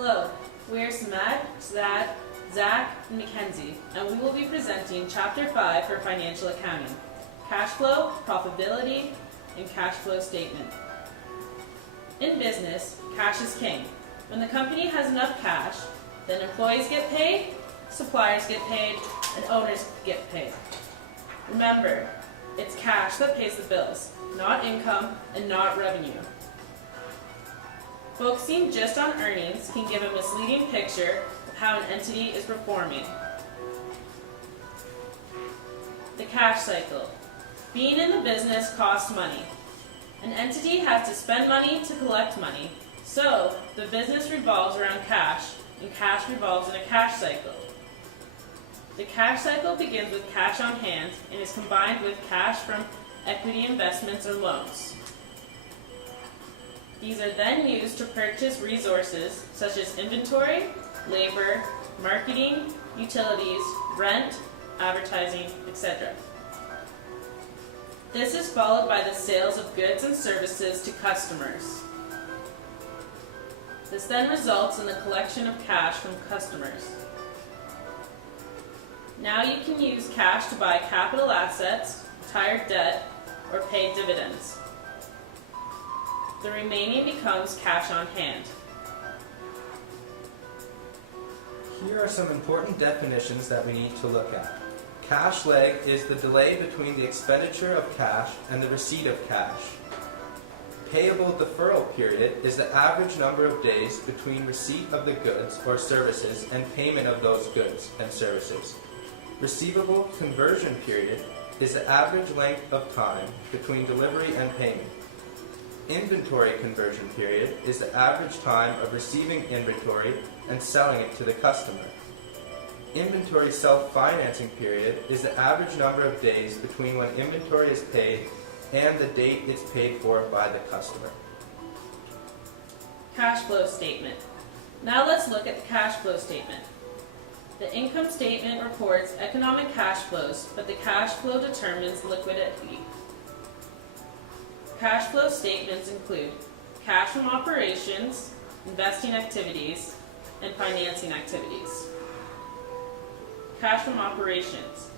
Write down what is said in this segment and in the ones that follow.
Hello, we are Samad, Zad, Zach, and Mackenzie, and we will be presenting Chapter 5 for Financial Accounting, Cash Flow, Profitability, and Cash Flow Statement. In business, cash is king. When the company has enough cash, then employees get paid, suppliers get paid, and owners get paid. Remember, it's cash that pays the bills, not income and not revenue. Focusing just on earnings can give a misleading picture of how an entity is performing. The cash cycle. Being in the business costs money. An entity has to spend money to collect money, so the business revolves around cash, and cash revolves in a cash cycle. The cash cycle begins with cash on hand and is combined with cash from equity investments or loans. These are then used to purchase resources such as inventory, labor, marketing, utilities, rent, advertising, etc. This is followed by the sales of goods and services to customers. This then results in the collection of cash from customers. Now you can use cash to buy capital assets, retire debt, or pay dividends. The remaining becomes cash on hand. Here are some important definitions that we need to look at. Cash lag is the delay between the expenditure of cash and the receipt of cash. Payable deferral period is the average number of days between receipt of the goods or services and payment of those goods and services. Receivable conversion period is the average length of time between delivery and payment. Inventory conversion period is the average time of receiving inventory and selling it to the customer. Inventory self-financing period is the average number of days between when inventory is paid and the date it's paid for by the customer. Cash flow statement. Now let's look at the cash flow statement. The income statement reports economic cash flows, but the cash flow determines liquidity. Cash flow statements include cash from operations, investing activities, and financing activities. Cash from operations.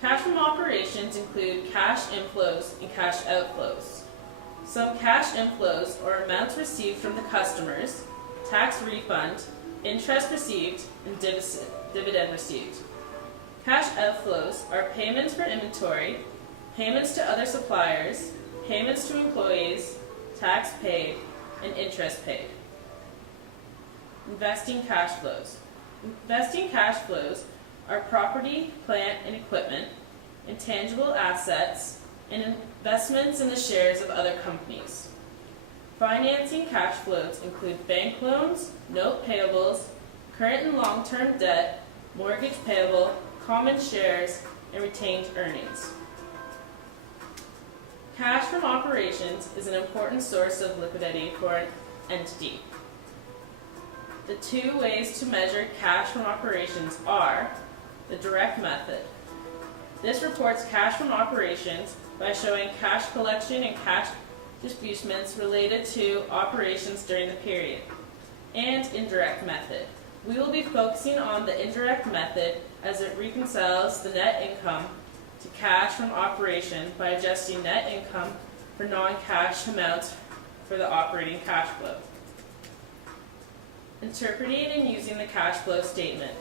Cash from operations include cash inflows and cash outflows. Some cash inflows are amounts received from the customers, tax refund, interest received, and dividend received. Cash outflows are payments for inventory, payments to other suppliers, payments to employees, tax paid, and interest paid. Investing cash flows. Investing cash flows are property, plant, and equipment, intangible assets, and investments in the shares of other companies. Financing cash flows include bank loans, note payables, current and long-term debt, mortgage payable, common shares, and retained earnings. Cash from operations is an important source of liquidity for an entity. The two ways to measure cash from operations are the direct method. This reports cash from operations by showing cash collection and cash disbursements related to operations during the period, and indirect method. We will be focusing on the indirect method as it reconciles the net income to cash from operation by adjusting net income for non-cash amounts for the operating cash flow. Interpreting and using the cash flow statement.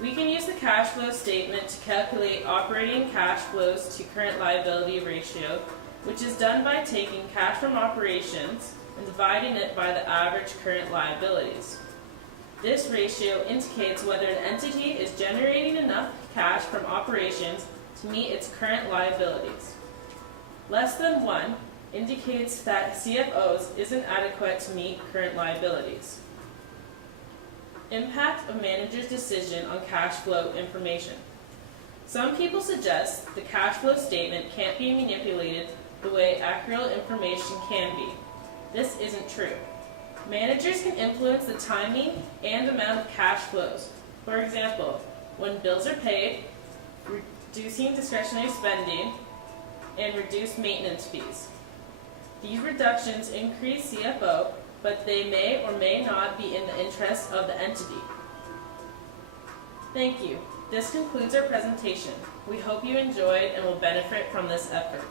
We can use the cash flow statement to calculate operating cash flows to current liability ratio, which is done by taking cash from operations and dividing it by the average current liabilities. This ratio indicates whether an entity is generating enough cash from operations to meet its current liabilities. Less than 1 indicates that CFOs isn't adequate to meet current liabilities. Impact of manager's decision on cash flow information. Some people suggest the cash flow statement can't be manipulated the way accurate information can be. This isn't true. Managers can influence the timing and amount of cash flows. For example, when bills are paid, reducing discretionary spending, and reduce maintenance fees. These reductions increase CFO but they may or may not be in the interest of the entity. Thank you. This concludes our presentation. We hope you enjoyed and will benefit from this effort.